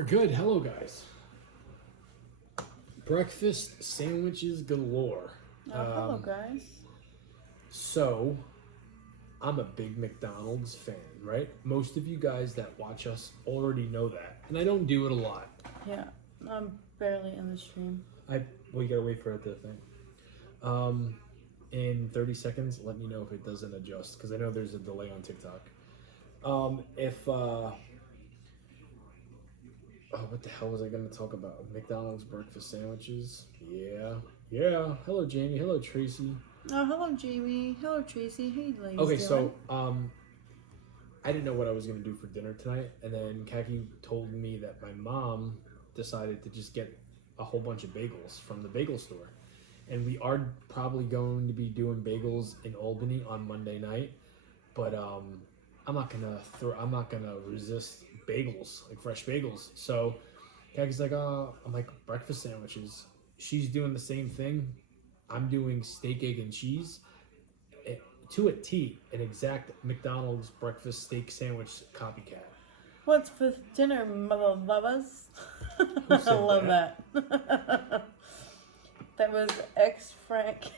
We're good. Hello, guys. Breakfast sandwiches galore. Hello, guys. So, I'm a big McDonald's fan, right? Most of you guys that watch us already know that, and I don't do it a lot. Yeah, I'm barely in the stream. We gotta wait for it to thing. In 30 seconds, let me know if it doesn't adjust, because I know there's a delay on TikTok. What the hell was I going to talk about? McDonald's breakfast sandwiches? Yeah. Hello, Jamie. Hello, Tracy. Oh, hello, Jamie. Hello, Tracy. Hey, ladies. Okay, so, I didn't know what I was going to do for dinner tonight, and then Kaki told me that my mom decided to just get a whole bunch of bagels from the bagel store. And we are probably going to be doing bagels in Albany on Monday night, but I'm not gonna resist bagels, like fresh bagels. So Kaki's like, I'm like, breakfast sandwiches. She's doing the same thing. I'm doing steak, egg, and cheese. To a T, an exact McDonald's breakfast steak sandwich copycat. What's for dinner, mother lovers? I love that. That was Frank.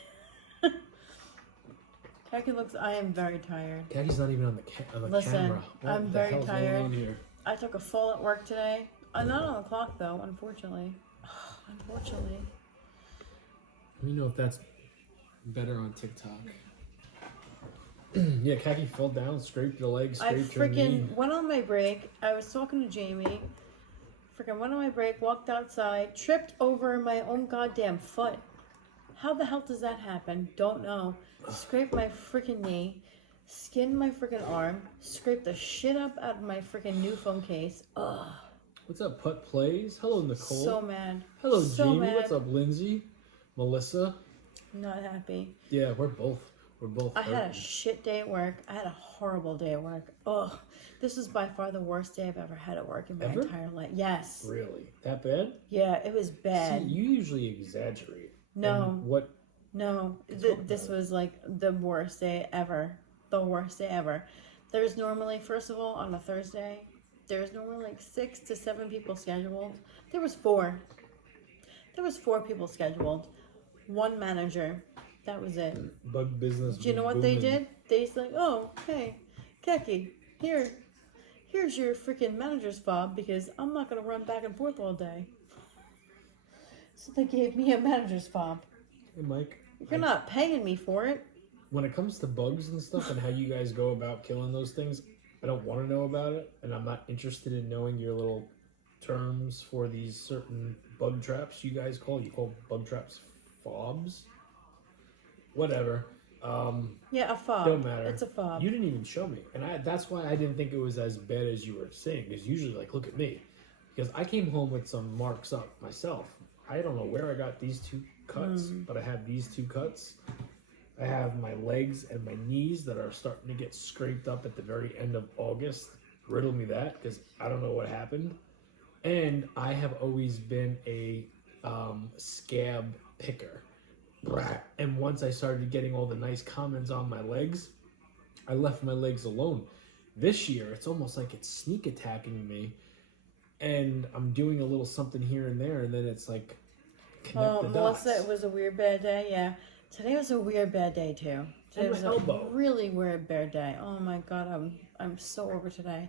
Kaki looks. I am very tired. Kaki's not even on the camera. What I'm the very hell's tired. going on here? I took a fall at work today. I'm not on the clock though, unfortunately. Unfortunately. Let me know if that's better on TikTok. Yeah, Kaki fell down, scraped the leg, scraped her knee. I freaking went on my break. I was talking to Jamie. Freaking went on my break, walked outside, tripped over my own goddamn foot. How the hell does that happen? Don't know. Scraped my freaking knee, skinned my freaking arm, scraped the shit up out of my freaking new phone case. Ugh. What's up, Putt Plays? Hello, Nicole. So mad. Hello, so Jamie. mad. What's up, Lindsay? Melissa? Not happy. Yeah, we're both. I had a shit day at work. I had a horrible day at work. Ugh. This is by far the worst day I've ever had at work in my entire life. Yes. Really? That bad? Yeah, it was bad. See, you usually exaggerate. No. And what? No. This was like the worst day ever. The worst day ever. There's normally, first of all, on a Thursday, there's normally like 6 to 7 people scheduled. There was 4. There was 4 people scheduled. 1 manager. That was it. Bug business. Do you know what they did? They said, "Oh, hey, Keki, here's your freaking manager's fob because I'm not gonna run back and forth all day." So they gave me a manager's fob. Hey, Mike. You're not paying me for it. When it comes to bugs and stuff and how you guys go about killing those things, I don't want to know about it, and I'm not interested in knowing your little terms for these certain bug traps you guys call. You call bug traps fobs? Whatever. Yeah, a fob. Don't matter. It's a fob. You didn't even show me, and that's why I didn't think it was as bad as you were saying. Because usually, like, look at me, because I came home with some marks up myself. I don't know where I got these 2 cuts, but I have these 2 cuts. I have my legs and my knees that are starting to get scraped up at the very end of August. Riddle me that, because I don't know what happened. And I have always been a scab picker. And once I started getting all the nice comments on my legs, I left my legs alone. This year, it's almost like it's sneak attacking me, and I'm doing a little something here and there, and then it's like, connect the dots. Melissa, it was a weird bad day. Yeah, today was a weird bad day too. Today was a really weird bad day. Oh my god, I'm so over today.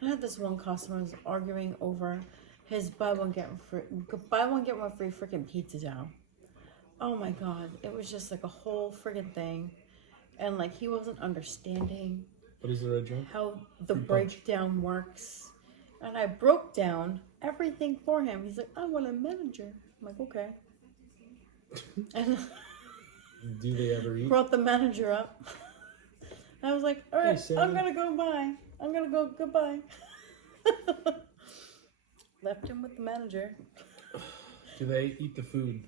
I had this one customer who's arguing over his buy one get one free freaking pizza dough. Oh my god, it was just like a whole friggin' thing. And like he wasn't understanding What is the red drink? how the breakdown works. And I broke down everything for him. He's like, I want a manager. I'm like, okay. And Do they ever eat? brought the manager up. I was like, all right, I'm gonna go bye. I'm gonna go goodbye. Left him with the manager. Do they eat the food?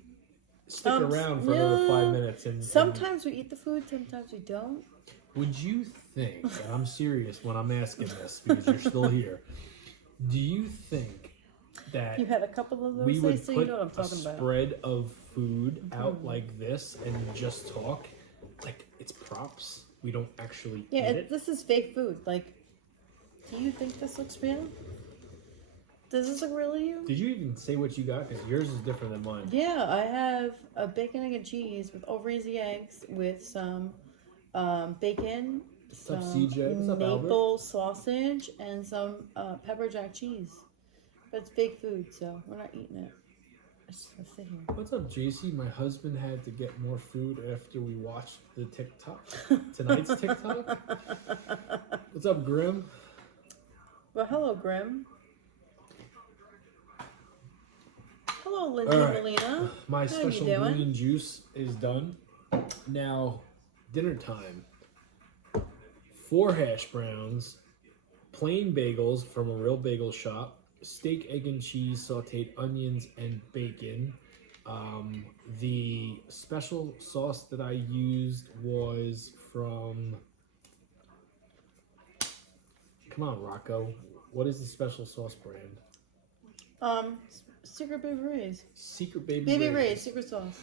Stick around for another 5 minutes. And sometimes we eat the food, sometimes we don't. Would you think, and I'm serious when I'm asking this because you're still here, do you think that you had a couple of those we would so put you know what I'm talking a about. spread of food out like this and just talk? Like, it's props. We don't actually eat it. This is fake food. Like, do you think this looks real? Does this look real to you? Did you even say what you got? Because yours is different than mine. Yeah, I have a bacon, egg, and cheese with over easy eggs with some bacon, What's up, some CJ? What's up, Albert? maple sausage, and some pepper jack cheese. But it's fake food, so we're not eating it. It's just gonna sit here. What's up, JC? My husband had to get more food after we watched the TikTok. Tonight's TikTok. What's up, Grim? Well, hello, Grim. Hello, Lindsay Molina. My How special you doing? green juice is done. Now, dinner time. 4 hash browns, plain bagels from a real bagel shop, steak, egg, and cheese, sauteed onions, and bacon. The special sauce that I used was from... Come on, Rocco. What is the special sauce brand? Secret Baby Ray's. Secret Baby Ray's, secret sauce.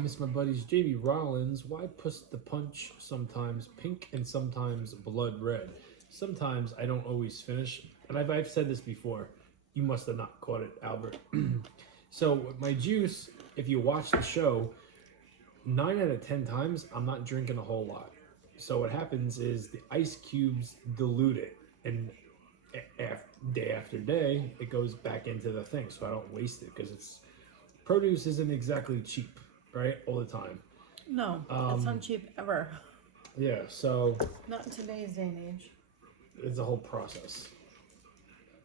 Miss my buddies, JB Rollins. Why push the punch sometimes pink and sometimes blood red? Sometimes I don't always finish. And I've said this before. You must have not caught it, Albert. So with my juice, if you watch the show, 9 out of 10 times, I'm not drinking a whole lot. So what happens is the ice cubes dilute it. And day after day, it goes back into the thing. So I don't waste it because produce isn't exactly cheap, right? All the time. No, it's not cheap ever. Yeah, so... Not in today's day and age. It's a whole process.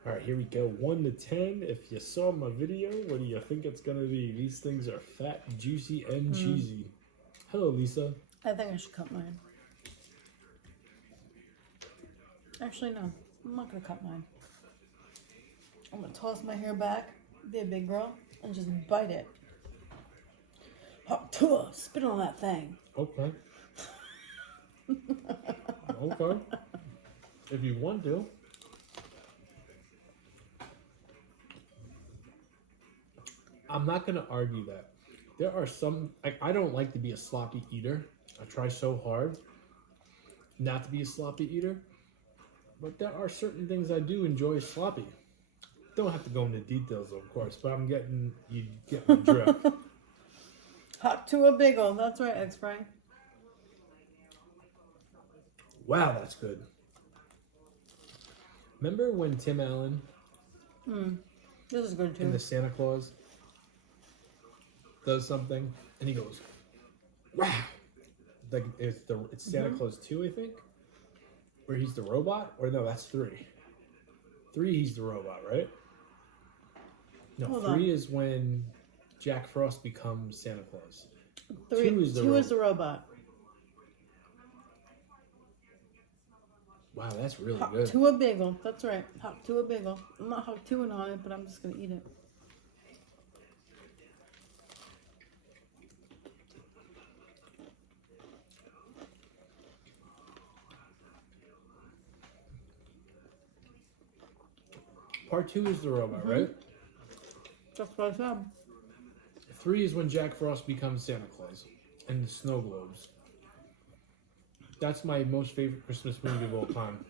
All right, here we go. 1 to 10. If you saw my video, what do you think it's going to be? These things are fat, juicy, and cheesy. Hello, Lisa. I think I should cut mine. Actually, no. I'm not going to cut mine. I'm going to toss my hair back, be a big girl, and just bite it. Spit on that thing. Okay. Okay. If you want to. I'm not going to argue that. There are some... I don't like to be a sloppy eater. I try so hard not to be a sloppy eater. But there are certain things I do enjoy sloppy. Don't have to go into details, of course, but you get the drift. Hot to a bagel. That's right, X-Frank. Wow, that's good. Remember when Tim Allen This is good too. in the Santa Claus does something and he goes, wow. Like it's Santa Claus 2, I think, where he's the robot, or no, that's 3. 3, he's the robot, right? No, Hold 3 on. is when Jack Frost becomes Santa Claus. 3, 2 is the 2 is the robot. Wow, that's really Hot good. to a bagel. That's right. Hot to a bagel. I'm not hot to on it, but I'm just gonna eat it. Part 2 is the robot, right? That's what I said. 3 is when Jack Frost becomes Santa Claus and the snow globes. That's my most favorite Christmas movie of all time.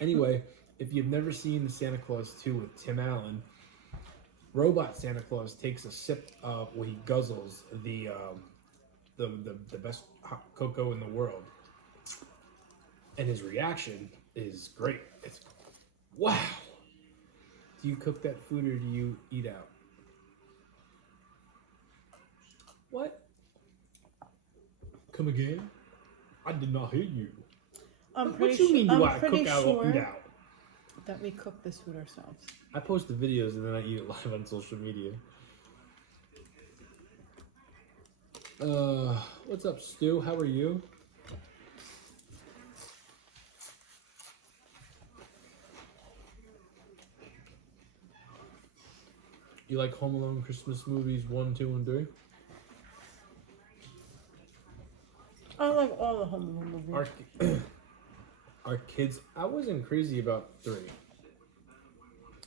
Anyway, if you've never seen the Santa Claus 2 with Tim Allen, robot Santa Claus takes a sip of, well, he guzzles the best hot cocoa in the world. And his reaction is great. It's, wow. Do you cook that food or do you eat out? What? Come again? I did not hear you. What do you mean do I cook out or eat out? That we cook this food ourselves. I post the videos and then I eat it live on social media. What's up, Stu? How are you? You like Home Alone Christmas movies 1, 2, and 3? I like all the Home Alone movies. Our kids, I wasn't crazy about 3.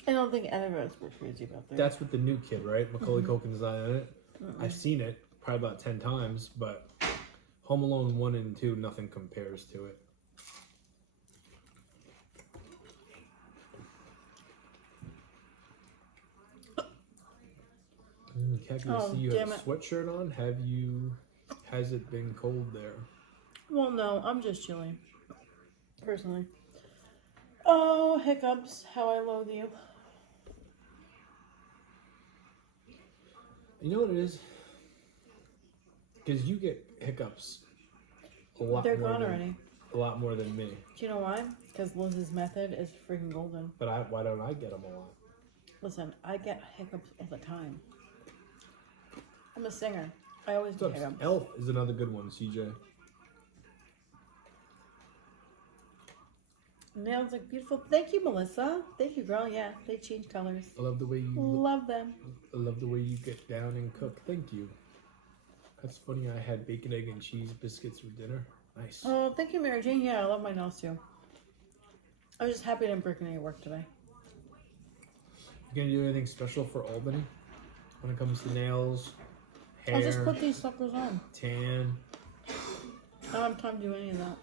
I don't think any of us were crazy about that. That's with the new kid, right? Macaulay Culkin's not in it. I've seen it probably about 10 times, but Home Alone 1 and 2, nothing compares to it. Kathy, I see you have a sweatshirt on. Has it been cold there? Well, no, I'm just chilling. Personally. Oh, hiccups. How I loathe you. You know what it is? Because you get hiccups They're gone already. A lot more than me. Do you know why? Because Liz's method is freaking golden. But why don't I get them a lot? Listen, I get hiccups all the time. I'm a singer. I always get hiccups. Elf is another good one, CJ. Nails look beautiful. Thank you, Melissa. Thank you, girl. Yeah, they change colors. I love the way you love them. I love the way you get down and cook. Thank you. That's funny. I had bacon, egg, and cheese biscuits for dinner. Nice. Oh, thank you, Mary Jane. Yeah, I love my nails too. I was just happy I didn't break any work today. You gonna do anything special for Albany when it comes to nails, hair? I'll just put these suckers on. Tan. I don't have time to do any of that.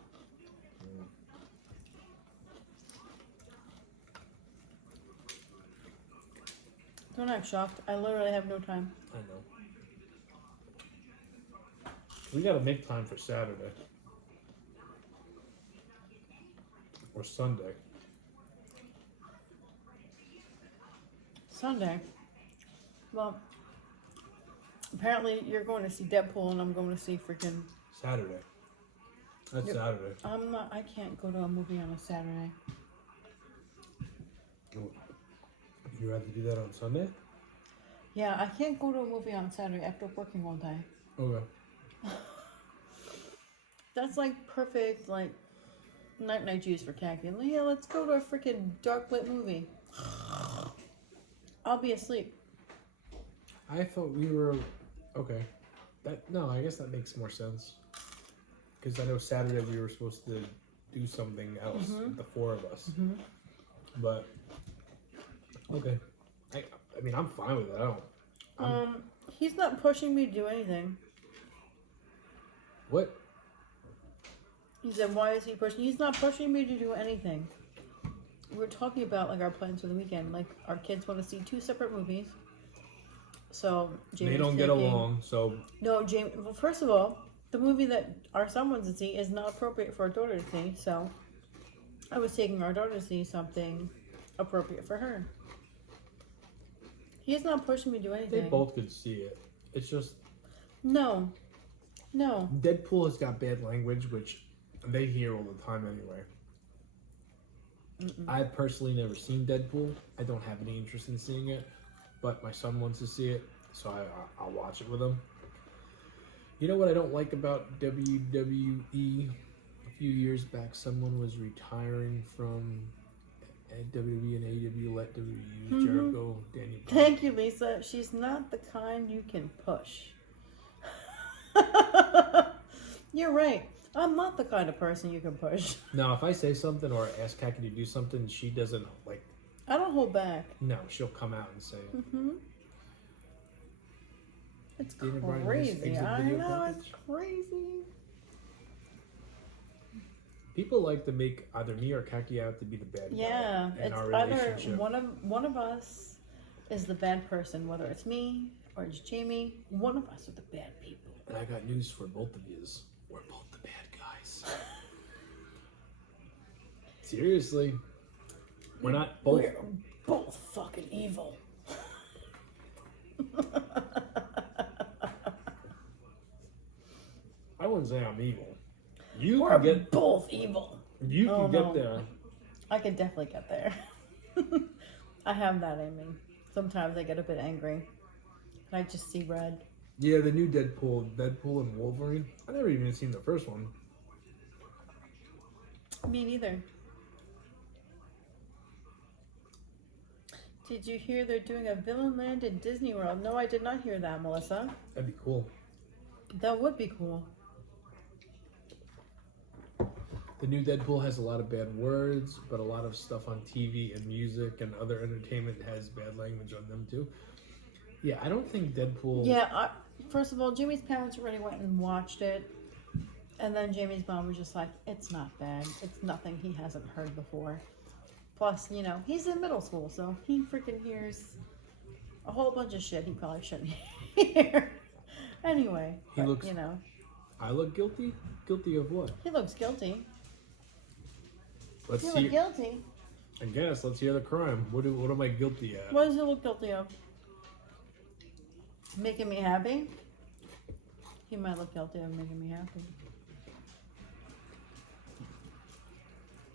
Don't act shocked. I literally have no time. I know. We gotta make time for Saturday. Or Sunday. Sunday? Well, apparently you're going to see Deadpool and I'm going to see freaking... Saturday. That's Saturday. I can't go to a movie on a Saturday. You'd rather do that on Sunday? Yeah, I can't go to a movie on Saturday after working all day. Okay. That's like perfect, like, night juice for Khaki. Yeah, let's go to a freaking dark lit movie. I'll be asleep. I thought we were... Okay. No, I guess that makes more sense. Because I know Saturday we were supposed to do something else with the four of us. But... Okay. I mean, I'm fine with it. He's not pushing me to do anything. What? He said, why is he pushing? He's not pushing me to do anything. We're talking about, like, our plans for the weekend. Like, our kids want to see 2 separate movies. So, Jamie's They don't get along, so... No, Jamie... Well, first of all, the movie that our son wants to see is not appropriate for our daughter to see. So, I was taking our daughter to see something appropriate for her. He's not pushing me to do anything. They both could see it. It's just... No. Deadpool has got bad language, which they hear all the time anyway. I've personally never seen Deadpool. I don't have any interest in seeing it. But my son wants to see it, so I'll watch it with him. You know what I don't like about WWE? A few years back, someone was retiring from... WWE and AEW let WWE use Jericho, Daniel Bryan. Thank you, Lisa. She's not the kind you can push. You're right. I'm not the kind of person you can push. Now, if I say something or ask Kaki to do something, she doesn't like... I don't hold back. No, she'll come out and say it. It's crazy. I know, it's crazy. People like to make either me or Kaki out to be the bad guy in our relationship. Either one of us is the bad person, whether it's me or it's Jamie. One of us are the bad people. And I got news for both of you. We're both the bad guys. Seriously. We're not both. We're both fucking evil. I wouldn't say I'm evil. We're both evil. You can get there. I can definitely get there. I have that in me. Sometimes I get a bit angry. I just see red. Yeah, the new Deadpool and Wolverine. I never even seen the first one. Me neither. Did you hear they're doing a Villain Land in Disney World? No, I did not hear that, Melissa. That'd be cool. That would be cool. The new Deadpool has a lot of bad words, but a lot of stuff on TV and music and other entertainment has bad language on them too. Yeah, I don't think Deadpool... Yeah, first of all, Jamie's parents already went and watched it. And then Jamie's mom was just like, it's not bad. It's nothing he hasn't heard before. Plus, you know, he's in middle school, so he freaking hears a whole bunch of shit he probably shouldn't hear. Anyway, He but, looks. you know, I look guilty. Guilty of what? he looks guilty. Let's You see. look guilty. I guess. Let's hear the crime. What am I guilty at? What does he look guilty of? Making me happy? He might look guilty of making me happy.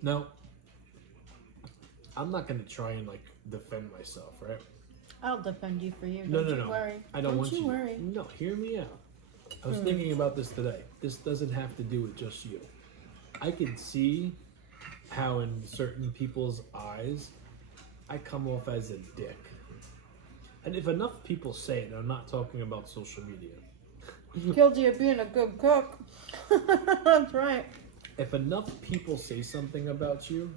No. I'm not gonna try and like defend myself, right? I'll defend you for you. No, Don't no, you no. worry. I don't want you. Worry. No, hear me out. I was thinking about this today. This doesn't have to do with just you. I can see how in certain people's eyes I come off as a dick. And if enough people say it, I'm not talking about social media. Guilty of being a good cook. That's right. If enough people say something about you,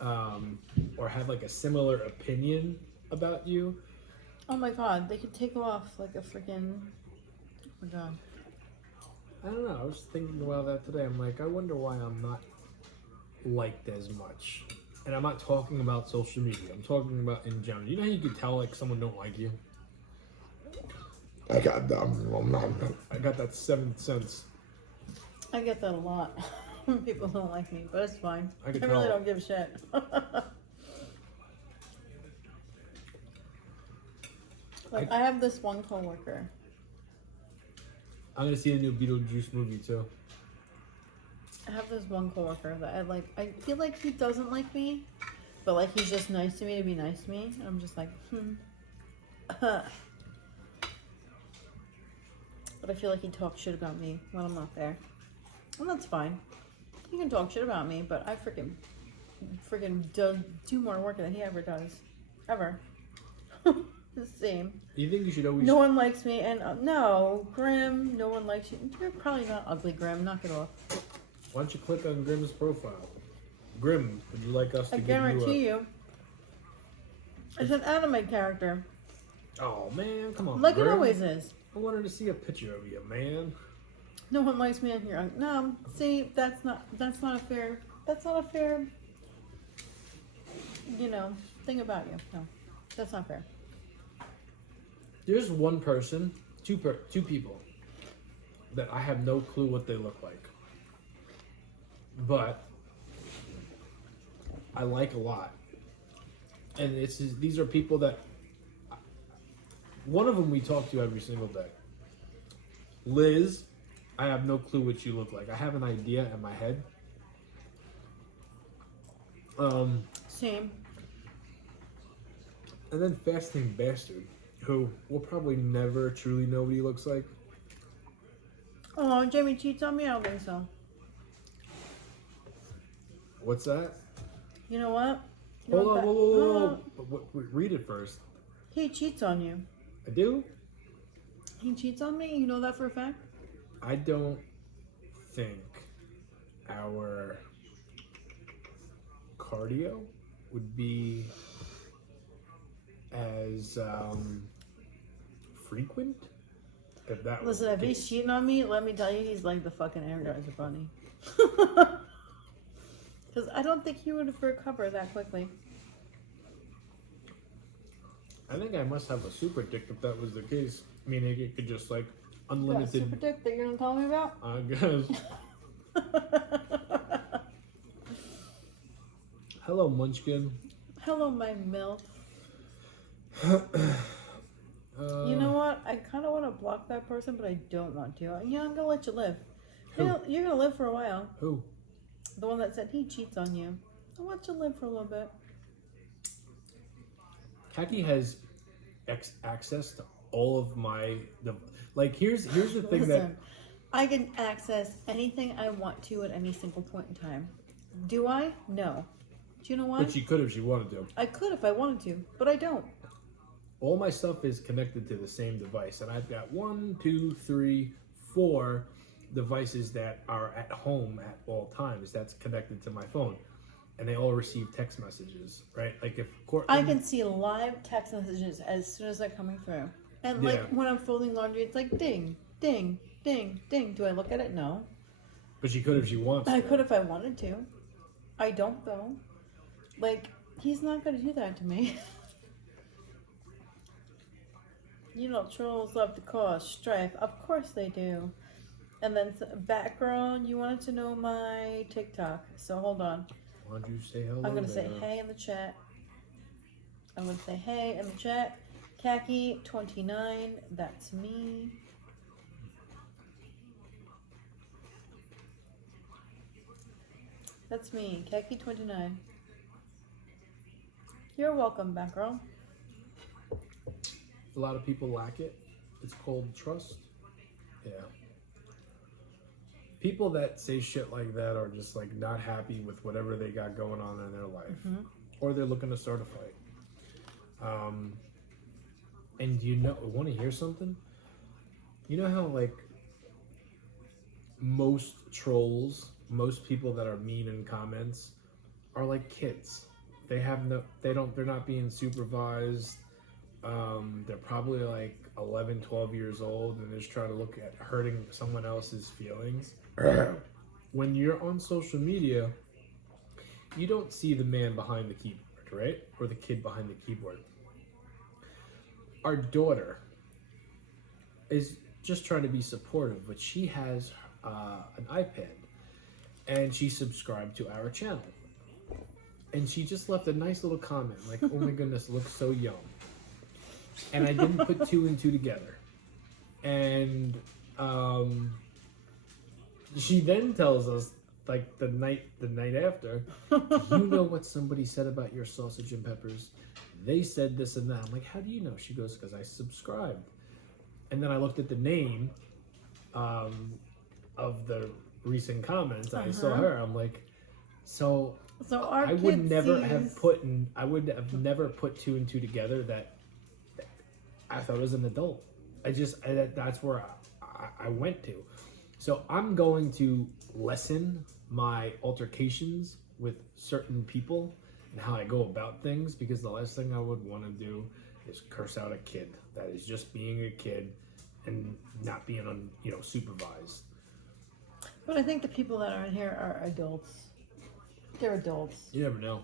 or have like a similar opinion about you, Oh my god, they could take off like a freaking. Oh my god. I don't know. I was thinking about that today. I'm like, I wonder why I'm not liked as much. And I'm not talking about social media. I'm talking about in general. You know how you can tell like someone don't like you? I got that 7 cents. I get that a lot. People don't like me, but it's fine. I I can really tell. don't give a shit. Like, I have this one coworker. I'm gonna see the new Beetlejuice movie too. I have this one coworker that I like. I feel like he doesn't like me, but like he's just nice to me to be nice to me. I'm just like, But I feel like he talks shit about me when I'm not there, and that's fine. He can talk shit about me, but I freaking do more work than he ever does, ever. The same. You think you should always? No one likes me, and no, Grim. No one likes you. You're probably not ugly, Grim. Knock it off. Why don't you click on Grimm's profile? Grim, would you like us to I give guarantee you? you, it's an anime character, Oh man, come on. like Grim. it always is. I wanted to see a picture of you, man. No one likes me on here. No, see, that's not a fair. That's not a fair. Thing about you. No, that's not fair. There's one person, two people, that I have no clue what they look like, but I like a lot, and these are people that. One of them we talk to every single day. Liz, I have no clue what you look like. I have an idea in my head. Same. And then Fasting Bastard, who we'll probably never truly know what he looks like. Oh, Jamie cheats on me. I don't think so. What's that? You know what? Hold on, whoa. Read it first. He cheats on you. I do? He cheats on me? You know that for a fact? I don't think our cardio would be as frequent. If that was Listen, if the he's case. cheating on me, let me tell you, he's like the fucking Energizer Bunny. Because I don't think he would recover that quickly. I think I must have a super dick if that was the case. Meaning it could just like unlimited. Super dick that you're gonna tell me about? I guess. Hello, Munchkin. Hello, my MILF. You know what? I kind of want to block that person, but I don't want to. Yeah, I'm gonna let you live. You're gonna live for a while. Who? The one that said he cheats on you. I'll let you live for a little bit. Kaki has access to all of my here's the thing. Listen, that I can access anything I want to at any single point in time. Do I? No. Do you know why? but she could if she wanted to. I could if I wanted to, but I don't. All my stuff is connected to the same device, and I've got 1, 2, 3, 4 devices that are at home at all times. That's connected to my phone, and they all receive text messages, right? Like if I can see live text messages as soon as they're coming through. And like when I'm folding laundry, it's like ding, ding, ding, ding. Do I look at it? No. But she could if she wants. I could if I wanted to. I don't though. Like, he's not gonna do that to me. You know, trolls love to cause strife. Of course they do. And then background, you wanted to know my TikTok. So hold on. Why don't you say hello? I'm going to say hey in the chat. I'm going to say hey in the chat. Khaki29, that's me. That's me, Khaki29. You're welcome, Batgirl. A lot of people lack it. It's called trust. Yeah. People that say shit like that are just like not happy with whatever they got going on in their life, or they're looking to start a fight. And you know, want to hear something? You know how like most trolls, most people that are mean in comments are like kids. They're not being supervised. They're probably like 11, 12 years old and they're just trying to look at hurting someone else's feelings. When you're on social media, you don't see the man behind the keyboard, right? Or the kid behind the keyboard. Our daughter is just trying to be supportive, but she has an iPad and she subscribed to our channel. And she just left a nice little comment like, oh my goodness, looks so young. And I didn't put two and two together. And she then tells us, like the night after, you know what somebody said about your sausage and peppers? They said this and that. I'm like, how do you know? She goes, because I subscribed. And then I looked at the name of the recent comments. I saw her. I'm like, so I would never have put two and two together that I thought was an adult. That's where I went to. So I'm going to lessen my altercations with certain people and how I go about things, because the last thing I would want to do is curse out a kid that is just being a kid and not being supervised. But I think the people that are in here are adults. They're adults. You never know.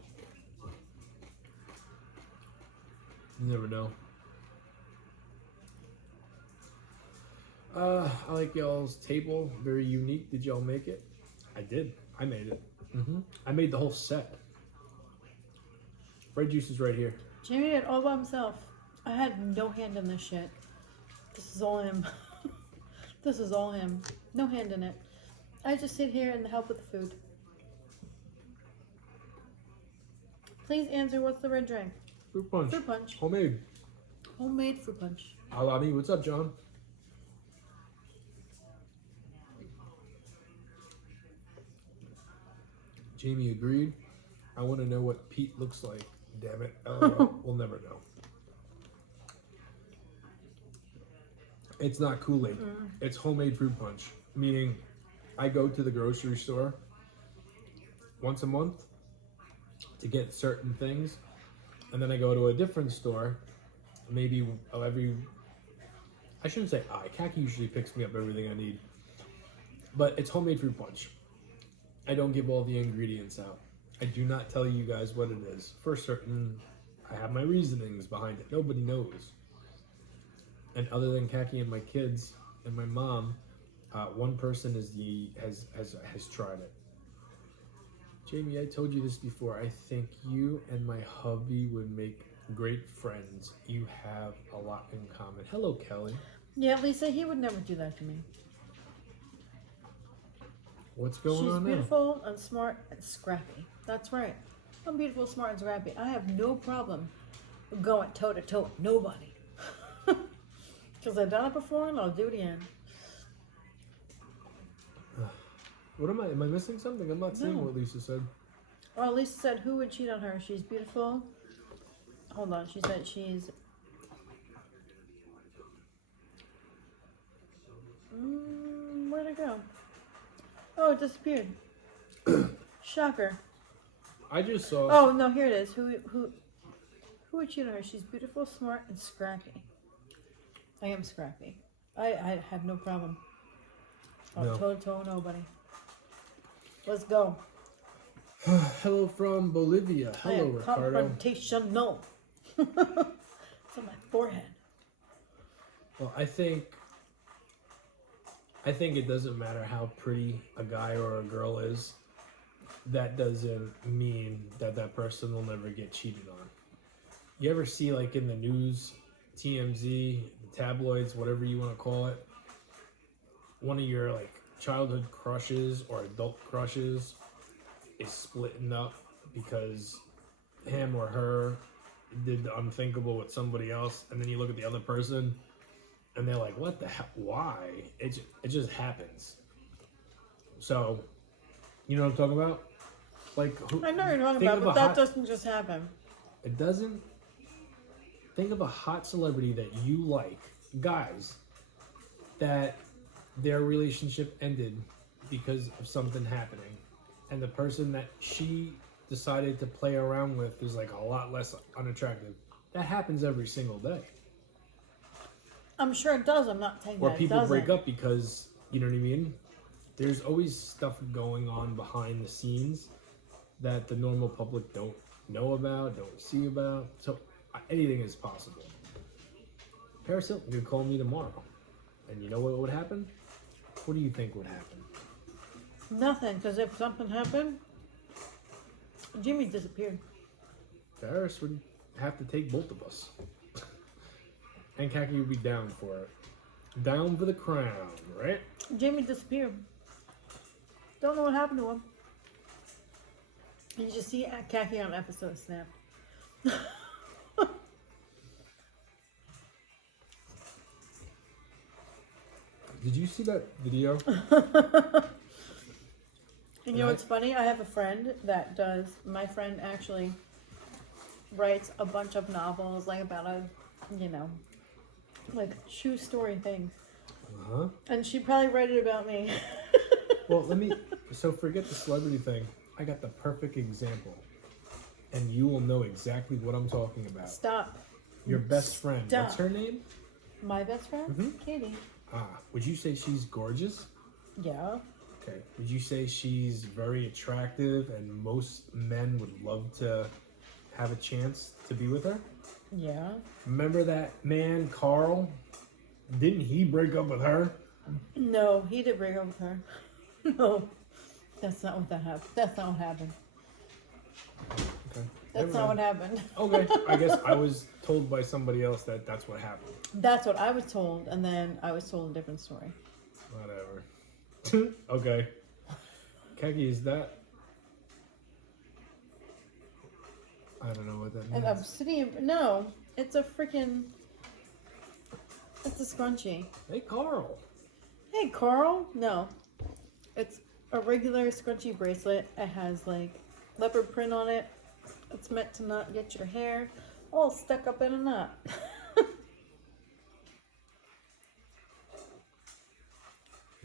You never know. I like y'all's table. Very unique. Did y'all make it? I did. I made it. I made the whole set. Red juice is right here. Jamie did it all by himself. I had no hand in this shit. This is all him. This is all him. No hand in it. I just sit here and help with the food. Please answer, what's the red drink? Fruit punch. Fruit punch. Homemade. Homemade fruit punch. Alani, what's up, John? Jamie agreed. I want to know what Pete looks like. Damn it. We'll never know. It's not Kool-Aid. It's homemade fruit punch. Meaning, I go to the grocery store once a month to get certain things. And then I go to a different store maybe I shouldn't say Khaki usually picks me up everything I need. But it's homemade fruit punch. I don't give all the ingredients out. I do not tell you guys what it is. For certain, I have my reasonings behind it. Nobody knows. And other than Khaki and my kids and my mom, one person has tried it. Jamie, I told you this before. I think you and my hubby would make great friends. You have a lot in common. Hello, Kelly. Yeah, Lisa, he would never do that to me. What's going on now? She's beautiful and smart and scrappy. That's right. I'm beautiful, smart, and scrappy. I have no problem going toe-to-toe with nobody. Because I've done it before and I'll do it again. What am I missing something? I'm not seeing what Lisa said. Oh, Lisa said, who would cheat on her? She's beautiful. Hold on. She said she's... where'd it go? Oh, it disappeared. Shocker. I just saw... Oh, no, here it is. Who would cheat on her? She's beautiful, smart, and scrappy. I am scrappy. I have no problem. Oh, toe-to-toe, nobody. Let's go. Hello from Bolivia. Hello, Ricardo. Confrontational. It's on my forehead. Well, I think it doesn't matter how pretty a guy or a girl is. That doesn't mean that that person will never get cheated on. You ever see, like, in the news, TMZ, the tabloids, whatever you want to call it, one of your, like, childhood crushes or adult crushes is splitting up because him or her did the unthinkable with somebody else, and then you look at the other person and they're like, what the hell? Why? It just happens. So, you know what I'm talking about? Like, I know what you're talking about, but that doesn't just happen. It doesn't? Think of a hot celebrity that you like, guys, that their relationship ended because of something happening, and the person that she decided to play around with is like a lot less unattractive. That happens every single day. I'm sure it does. I'm not saying that it doesn't. Or people break up because, you know what I mean? There's always stuff going on behind the scenes that the normal public don't know about, don't see about. So anything is possible. Paris Hilton could call me tomorrow. And you know what would happen? What do you think would happen? Nothing, because if something happened, Jimmy disappeared. Paris would have to take both of us. And Kaki would be down for it. Down for the crown, right? Jamie disappeared. Don't know what happened to him. You just see Kaki on episode of Snap. Did you see that video? And you know what's funny? I have a friend that does. My friend actually writes a bunch of novels, like about like true story things. Uh-huh. And she'd probably write it about me. Well, so forget the celebrity thing. I got the perfect example. And you will know exactly what I'm talking about. Stop. Your best friend. Stop. What's her name? My best friend? Mm-hmm. Katie. Would you say she's gorgeous? Yeah. Okay. Would you say she's very attractive and most men would love to have a chance to be with her? Yeah. Remember that man, Carl? Didn't he break up with her? No, he did break up with her. No. That's not what happened. That's not what happened. Okay. That's not what happened. Okay. I guess I was told by somebody else that that's what happened. That's what I was told, and then I was told a different story. Whatever. Okay. Keki, is that... I don't know what that means. An obsidian... No, it's a freaking... It's a scrunchie. Hey, Carl. Hey, Carl. No. It's a regular scrunchie bracelet. It has, like, leopard print on it. It's meant to not get your hair all stuck up in a knot.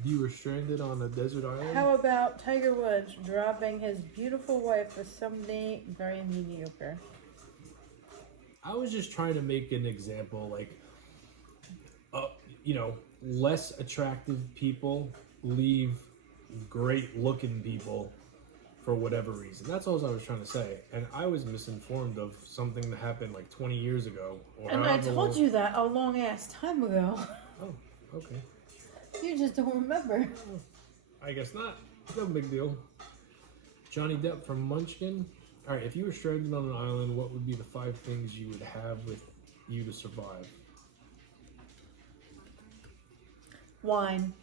You were stranded on a desert island? How about Tiger Woods dropping his beautiful wife for somebody very mediocre? I was just trying to make an example, like, less attractive people leave great looking people for whatever reason. That's all I was trying to say. And I was misinformed of something that happened like 20 years ago. And I told you that a long ass time ago. Oh, okay. You just don't remember. I guess not. No big deal. Johnny Depp from Munchkin. All right, if you were stranded on an island, what would be the 5 things you would have with you to survive? Wine.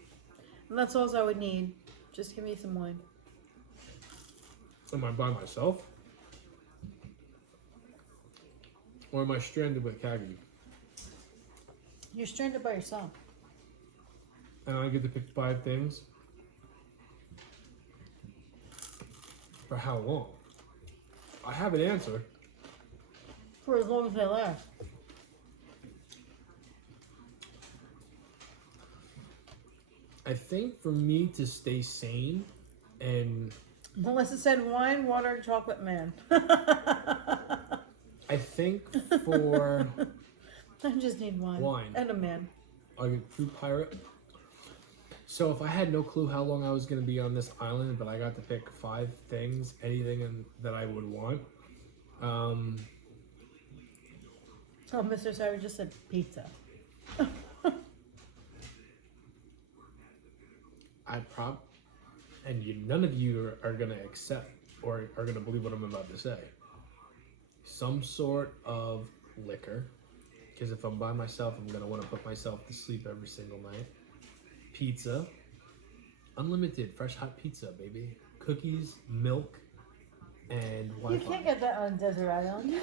And that's all I would need. Just give me some wine. Am I by myself? Or am I stranded with Kagi? You're stranded by yourself. And I get to pick 5 things? For how long? I have an answer. For as long as they last. I think for me to stay sane and... Melissa said wine, water, chocolate man. I think for... I just need wine. Wine. And a man. Like a true pirate. So if I had no clue how long I was going to be on this island, but I got to pick 5 things, anything that I would want. Oh, Mr. Savage just said pizza. none of you are going to accept or are going to believe what I'm about to say. Some sort of liquor, because if I'm by myself, I'm going to want to put myself to sleep every single night. Pizza, unlimited fresh hot pizza, baby. Cookies, milk, and Wi-Fi. You can't get that on a desert island.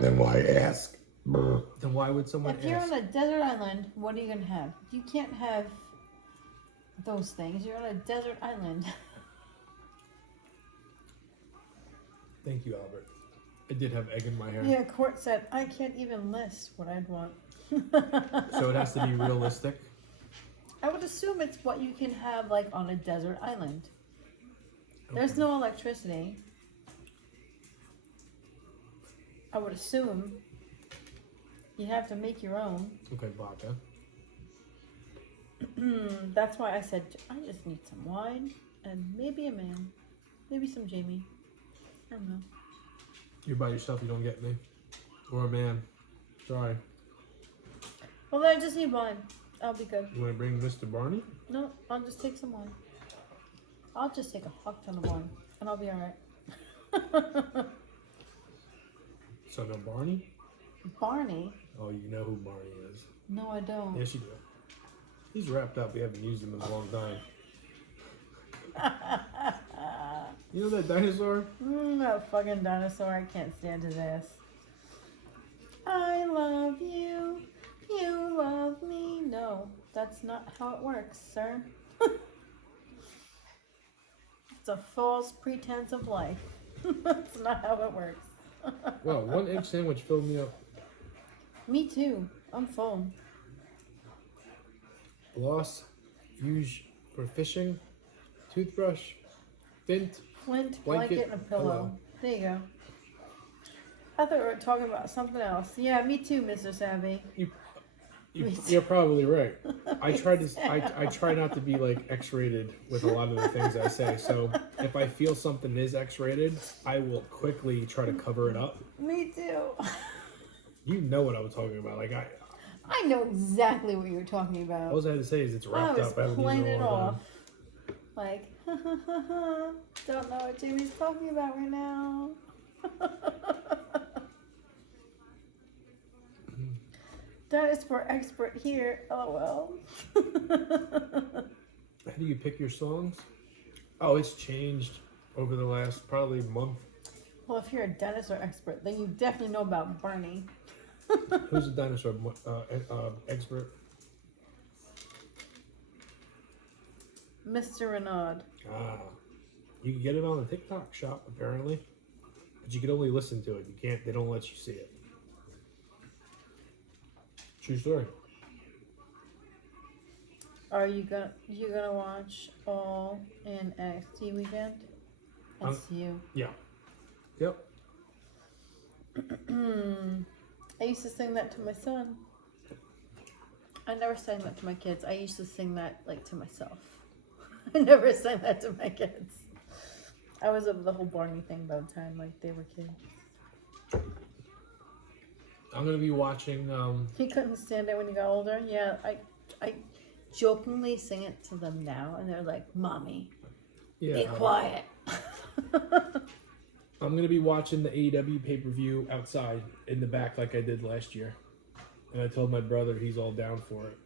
Then why ask? Then why would someone ask? If you're on a desert island, what are you going to have? You can't have those things. You're on a desert island. Thank you, Albert. I did have egg in my hair. Yeah, Court said, I can't even list what I'd want. So it has to be realistic? I would assume it's what you can have, like, on a desert island. Okay. There's no electricity. I would assume you have to make your own. Okay, vodka. That's why I said, I just need some wine and maybe a man. Maybe some Jamie. I don't know. You're by yourself, you don't get me. Or a man. Sorry. Well, then I just need wine. I'll be good. You want to bring Mr. Barney? No, I'll just take some wine. I'll just take a fuck ton of wine, and I'll be alright. So no Barney? Barney? Oh, you know who Barney is. No, I don't. Yes, you do. He's wrapped up. We haven't used him in a long time. You know that dinosaur? That fucking dinosaur. I can't stand his ass. I love you. You love me. No, that's not how it works, sir. It's a false pretense of life. That's not how it works. Well, 1 egg sandwich filled me up. Me too. I'm full. Floss, use for fishing, toothbrush, flint, blanket, and a pillow. There you go. I thought we were talking about something else. Yeah, me too, Mr. Savvy. You're probably right. I try not to be like X-rated with a lot of the things I say. So if I feel something is X-rated, I will quickly try to cover it up. Me too. You know what I'm talking about. Like I know exactly what you're talking about. All I had to say is it's wrapped up. I haven't used it in a long time. Like, don't know what Jamie's talking about right now. That is for expert here. LOL. How do you pick your songs? Oh, it's changed over the last probably month. Well, if you're a dinosaur expert, then you definitely know about Barney. Who's a dinosaur expert? Mr. Renaud. Ah, you can get it on the TikTok shop apparently, but you can only listen to it. You can't. They don't let you see it. True story. Are you gonna watch All in NXT weekend? That's you. Yeah. Yep. I used to sing that to my son. I never sang that to my kids. I used to sing that like to myself. I never sang that to my kids. I was over the whole Barney thing by the time like they were kids. I'm gonna be watching. He couldn't stand it when he got older. Yeah, I jokingly sing it to them now, and they're like, "Mommy, be quiet." I'm gonna be watching the AEW pay-per-view outside in the back like I did last year, and I told my brother he's all down for it.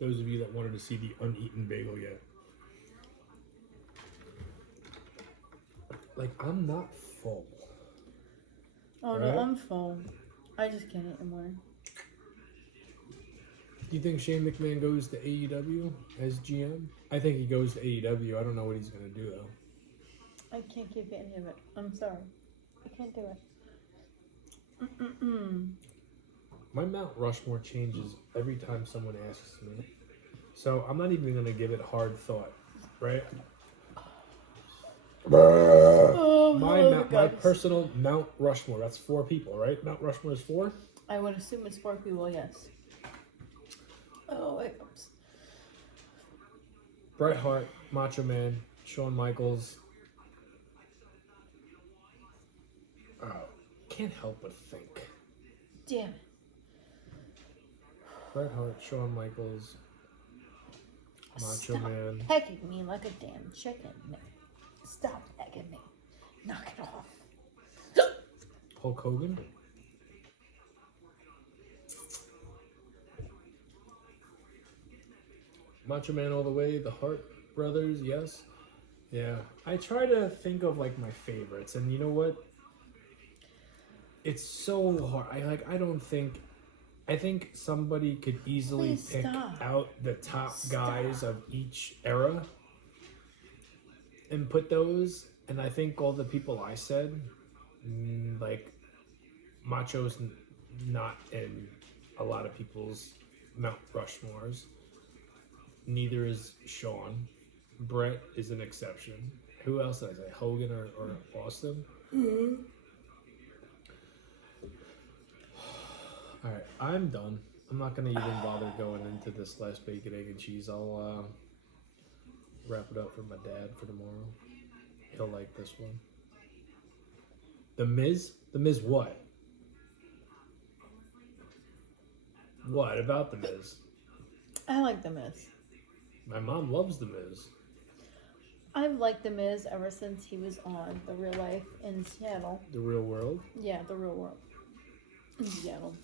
Those of you that wanted to see the uneaten bagel yet, like I'm not full. Oh right? no, I'm full. I just can't eat anymore. Do you think Shane McMahon goes to AEW as GM? I think he goes to AEW. I don't know what he's gonna do though. I can't keep any of it. I'm sorry. I can't do it. My Mount Rushmore changes every time someone asks me. So I'm not even going to give it hard thought, right? Oh, my personal Mount Rushmore, that's 4 people, right? Mount Rushmore is 4? I would assume it's 4 people, yes. Oh, wait. Oops. Bret Hart, Macho Man, Shawn Michaels. Can't help but think. Damn it. Bret Hart, Shawn Michaels, Macho Stop Man. pecking me like a damn chicken. Stop pecking me. Knock it off. Hulk Hogan. Macho Man all the way. The Hart Brothers, yes. Yeah. I try to think of like my favorites, and you know what? It's so hard. I think somebody could easily Please pick stop. out the top Stop. guys of each era and put those. And I think all the people I said, like Macho's not in a lot of people's Mount Rushmores. Neither is Sean. Brett is an exception. Who else did I say? Hogan or Austin? Mm-hmm. All right, I'm done. I'm not gonna even bother going into this last bacon, egg, and cheese. I'll wrap it up for my dad for tomorrow. He'll like this one. The Miz? The Miz what? What about The Miz? I like The Miz. My mom loves The Miz. I've liked The Miz ever since he was on The Real Life in Seattle. The Real World? Yeah, The Real World in Seattle.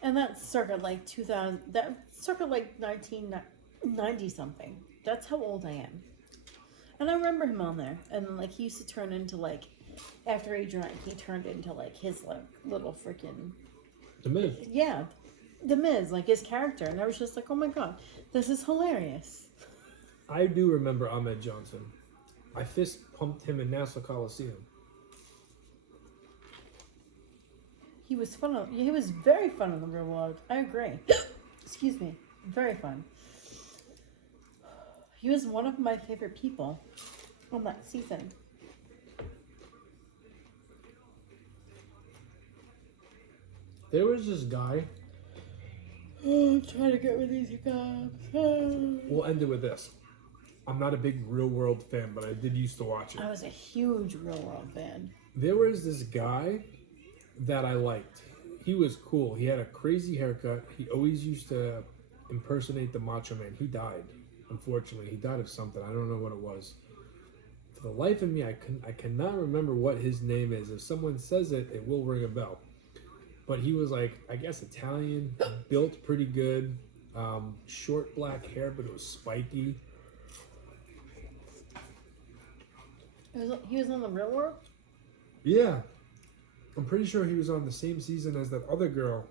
And that's circa like 2000, that circa like 1990 something. That's how old I am. And I remember him on there. And then like he used to turn into like, after he drank, he turned into like his like little freaking... The Miz. Yeah. The Miz, like his character. And I was just like, oh my God, this is hilarious. I do remember Ahmed Johnson. I fist pumped him in Nassau Coliseum. He was fun. He was very fun in The Real World. I agree. Excuse me. Very fun. He was one of my favorite people on that season. There was this guy. Oh, I'm trying to get rid of these hiccups. We'll end it with this. I'm not a big Real World fan, but I did used to watch it. I was a huge Real World fan. There was this guy that I liked. He was cool. He had a crazy haircut. He always used to impersonate the Macho Man. He died, unfortunately. He died of something. I don't know what it was. For the life of me, I cannot remember what his name is. If someone says it, it will ring a bell. But he was like, I guess Italian, built pretty good, short black hair, but it was spiky. He was on The Real World? Yeah. I'm pretty sure he was on the same season as that other girl,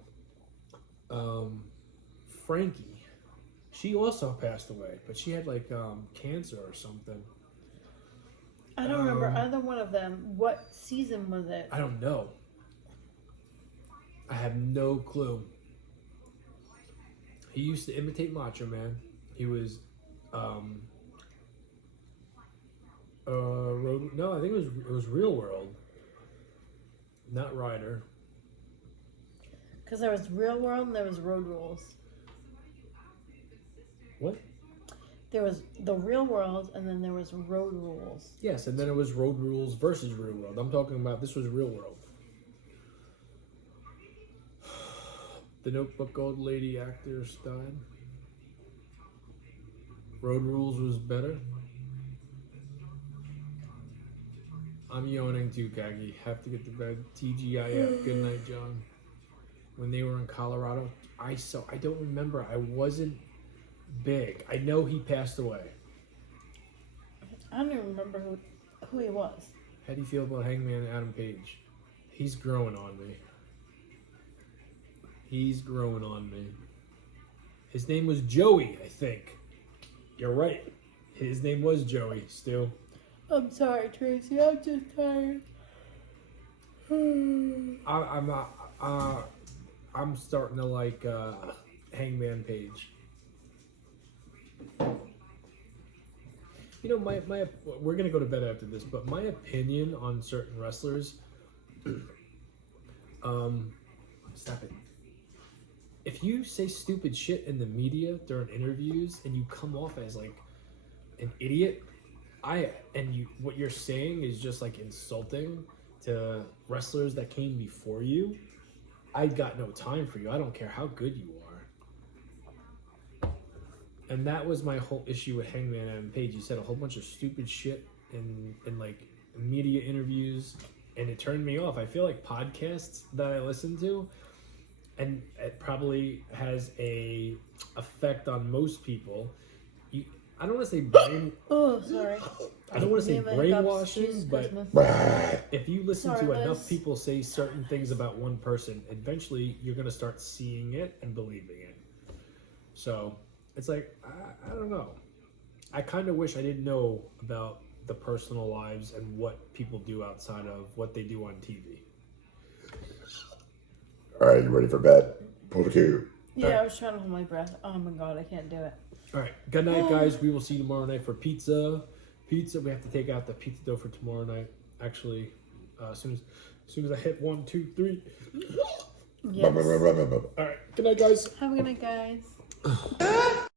Frankie. She also passed away, but she had like cancer or something. I don't remember either one of them. What season was it? I don't know. I have no clue. He used to imitate Macho Man. He was I think it was Real World, not Ryder. Because there was Real World and there was Road Rules. What? There was The Real World and then there was Road Rules. Yes, and then it was Road Rules versus Real World. I'm talking about, this was Real World. The Notebook old lady actors died. Road Rules was better. I'm yawning too, Kagi. Have to get to bed. TGIF. Good night, John. When they were in Colorado, I don't remember. I wasn't big. I know he passed away. I don't even remember who he was. How do you feel about Hangman Adam Page? He's growing on me. He's growing on me. His name was Joey, I think. You're right. His name was Joey, Stu. I'm sorry, Tracy. I'm just tired. I'm not. I'm starting to like Hangman Page. You know, my we're gonna go to bed after this, but my opinion on certain wrestlers. Stop it. If you say stupid shit in the media during interviews and you come off as like an idiot, what you're saying is just like insulting to wrestlers that came before you, I got no time for you. I don't care how good you are. And that was my whole issue with Hangman Adam Page. He said a whole bunch of stupid shit in like media interviews, and it turned me off. I feel like podcasts that I listen to, and it probably has a effect on most people. I don't want to say Oh, sorry. I don't want to say brainwashing, but if you listen to enough people say certain things about one person, eventually you're going to start seeing it and believing it. So it's like, I don't know. I kind of wish I didn't know about the personal lives and what people do outside of what they do on TV. All right, you ready for bed? Pull the cue. Yeah, right. I was trying to hold my breath. Oh my God, I can't do it. All right, good night, guys. We will see you tomorrow night for pizza. Pizza, we have to take out the pizza dough for tomorrow night. Actually, as soon as I hit 1, 2, 3. Yes. All right, good night, guys. Have a good night, guys.